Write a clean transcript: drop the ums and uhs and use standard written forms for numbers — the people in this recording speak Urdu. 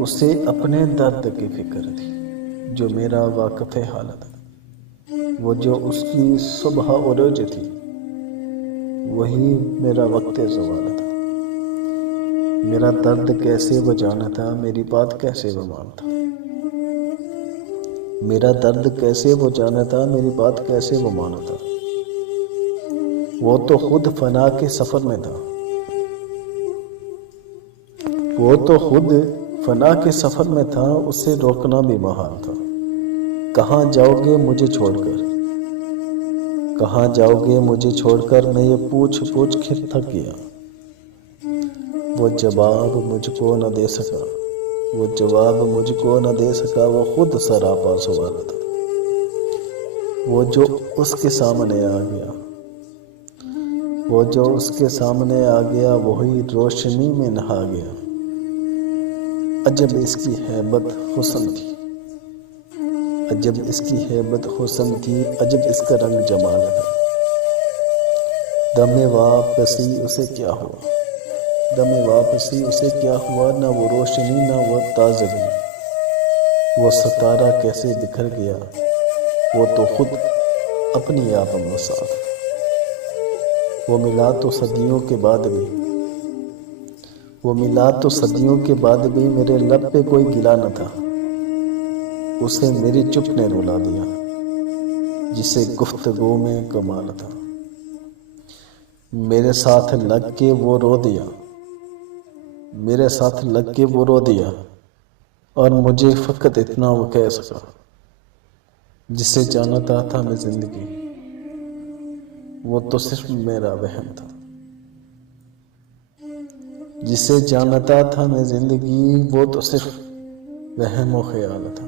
اسے اپنے درد کی فکر تھی جو میرا واقف حالت، وہ جو اس کی صبح عروج تھی وہی میرا وقت زوال تھا۔ میرا درد کیسے وہ جانا تھا، میری بات کیسے وہ مانتا۔ میرا درد کیسے وہ جانا تھا، میری بات کیسے وہ مانا تھا۔ وہ تو خود فنا کے سفر میں تھا، وہ تو خود فنا کے سفر میں تھا، اسے روکنا بھی محال تھا۔ کہاں جاؤ گے مجھے چھوڑ کر، کہاں جاؤ گے مجھے چھوڑ کر، میں یہ پوچھ پوچھ کے تھک گیا۔ وہ جواب مجھ کو نہ دے سکا، وہ جواب مجھ کو نہ دے سکا، وہ خود سراپا سوال تھا۔ وہ جو اس کے سامنے آ گیا، وہ جو اس کے سامنے آ گیا، وہی روشنی میں نہا گیا۔ عجب اس کی ہیبت حسن تھی، عجب اس کی ہیبت حسن تھی، عجب اس کا رنگ جمال تھا۔ دم واپسی اسے کیا ہوا، دم واپسی اسے کیا ہوا، نہ وہ روشنی نہ وہ تازگی۔ وہ ستارہ کیسے بکھر گیا، وہ تو خود اپنی آپ میں صاف۔ وہ ملا تو صدیوں کے بعد بھی، وہ ملا تو صدیوں کے بعد بھی، میرے لب پہ کوئی گلا نہ تھا۔ اسے میری چپ نے رلا دیا جسے گفتگو میں کمال تھا۔ میرے ساتھ لگ کے وہ رو دیا، میرے ساتھ لگ کے وہ رو دیا، اور مجھے فقط اتنا وہ کہہ سکا، جسے جانتا تھا میں زندگی، وہ تو صرف میرا وہم تھا۔ جسے جانتا تھا میں زندگی، وہ تو صرف وہم و خیال تھا۔